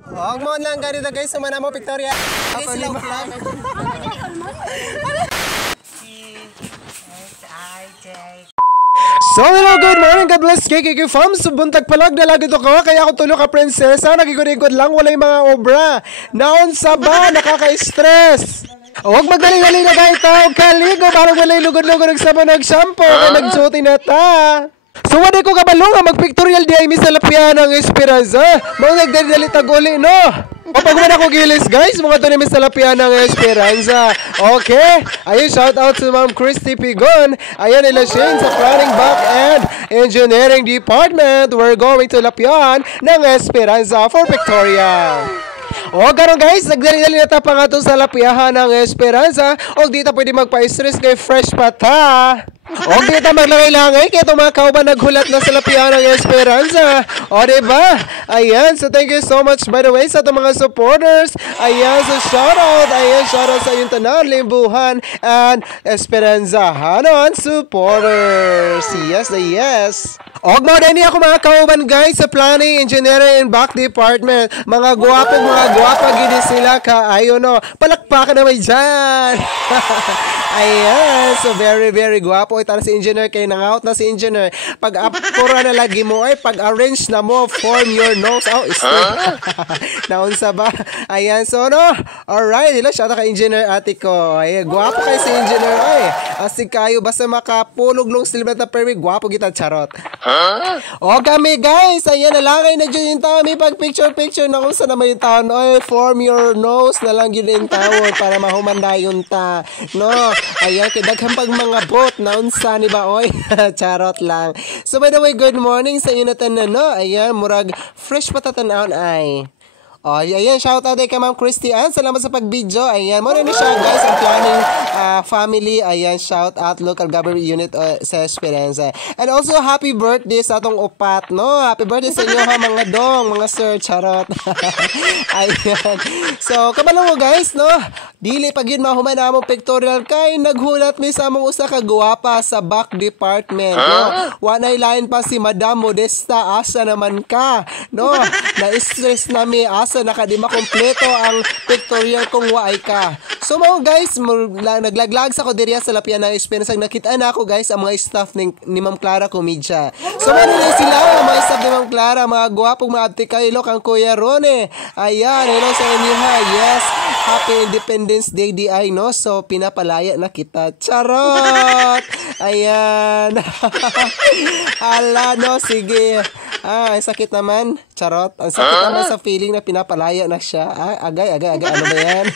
Huwag mo lang ganito guys, sumana mo Victoria. Guys, slow vlog. So hello, good morning, God bless KKK fam. Subuntag palag na lagi to ko, kaya ako tulo ka prinsesa, nagigod-igod lang, walay mga obra. Naon sa ba, nakaka-stress. Huwag magdali-dali na kahit tawag kaligo, parang walay lugod-lugod nagsama nag-shampoo, kaya nagsuti na ta. So wala ko kabalo nga mag-pictorial di ay misalapian ng Esperanza. Mga nagdali-dali taguli, no? Kapag wala ko gilis guys, mga to ni misalapian ng Esperanza. Okay? Ayun, shout out to Ma'am Christy Pigon. Ayun, nila Shane sa Planning Back and Engineering Department. We're going to lapian ng Esperanza for pictorial. O karon guys, nagdali-dali na ta pa nga to sa lapiahan ng Esperanza. O di ta pwede magpa-stress kay fresh pa ta. O di ta maglangay-langay kaya itong mga kauban naghulat na sa lapiahan ng Esperanza. O diba? Ayan, so thank you so much by the way sa itong mga supporters. Ayan, so shoutout. Ayan, shoutout sa yung tanan, Limbuhan and Esperanza Hanon supporters. Yes na yes. Og mo din ako mga kauban guys sa Planning, Engineering and Back Department. Mga guwapo gini sila ka. Ayun no, palakpakan naman dyan. Ayan, so very guwapo. Ito na si engineer kay nangout na si engineer. Pag-apura na lagi mo ay pag-arrange na mo, form your nose. Oh, naunsa ba? Ayan, so no. Alright, hello, shout out kay engineer ate ko. Ayan, guwapo kay si engineer. Ay, asig kayo, basta makapulog long silver na permi, guwapo kita, charot. O kami guys, ayan, nalangay na dyan yung tao. May pag-picture na kung saan naman yung tao. Oy, form your nose na lang yun yung tawon para mahumanda yung ta. No, ayan, kidaghang pag mga bot na unsa ni ba, oy. Charot lang. So by the way, good morning sa inyo natin na no. Ayan, murag fresh patatanaon ay. Oh, ayan, shout out kay Ma'am Christy Ann. Salamat sa pag-video. Ayan, mo na ni siya guys, ang Planning family. Ayan, shout out local government unit sa Esperanza. And also, happy birthday sa atong upat, no? Happy birthday sa inyo ha, mga dong, mga sir, charot. Ayan. So, kabalo mo guys, no? Dili pag yun mahuman na among pictorial kay naghulat mi sa among usa ka guwapa sa back department, no? Wanay lain pa si Madam Modesta, asa naman ka, no? Na-stress na mi, asa nakadi makompleto ang pictorial kung waay ka. So mga guys, naglaglag sa ko diriya sa lapian ng Esperanza. Nakita na ako guys ang mga staff ni Ma'am Clara Comidja. So ano na sila, ang mga staff ni Ma'am Clara, mga guwapong mga abti kayo, kang Kuya Rone. Ayan, hello sa inyo ha. Yes, Happy Independence Day di ay, no? So pinapalaya na kita. Charot! Ayan. Ala, no? Sige. Ang sakit naman. Charot. Ang sakit naman sa feeling na pinapalaya na siya. Agay. Ano ba yan?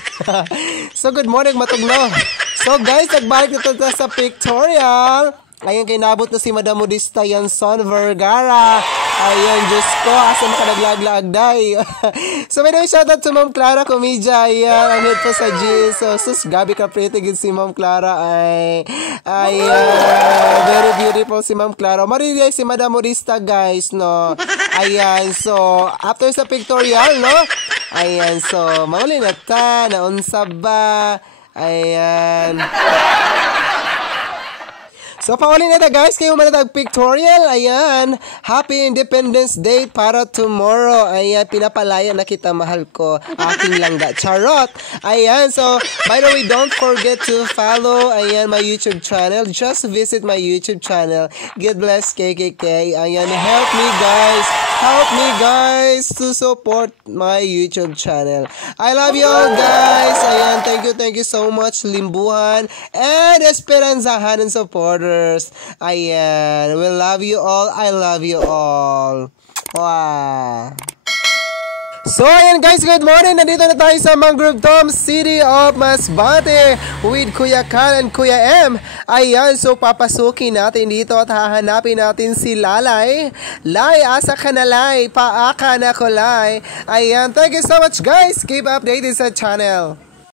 So, good morning, matugno. So, guys, nagbalik na tayo sa pictorial. Ayan, kay nabot na si Madam Modesta Yanson Vergara. Ayan, Diyos ko, asa nakalaglag day. So, may naman shoutout to Ma'am Clara Comidja. Ayan, ang hit po sa Jesus. Sus, gabi ka pretty good si Ma'am Clara. Ayan, very beautiful si Ma'am Clara. Marilya si Madam Modesta, guys, no? Ayan, so, after sa pictorial, no? Ayan, so, mauli na ta, naunsa ba? Ayan. So, pauli na ta guys, kayo manatag pictorial. Ayan, Happy Independence Day para tomorrow. Ayan, pinapalaya na kita, mahal ko. Aking langga. Charot! Ayan, so, by the way, don't forget to follow, ayan, my YouTube channel. Just visit my YouTube channel. God bless KKK. Ayan, help me guys to support my YouTube channel. I love you all guys. Ayan, thank you so much, Limbuhan and Esperanza Hanon supporters. Ayan, we love you all. I love you all. Wow. So, ayan guys, good morning. Nandito na tayo sa Mangrove Tom, City of Masbate with Kuya Kal and Kuya M. Ayan, so papasukin natin dito at hahanapin natin si Lalay. Lay, asa ka na Lay? Paaka na ko Lay. Ayan, thank you so much guys. Keep updated sa channel.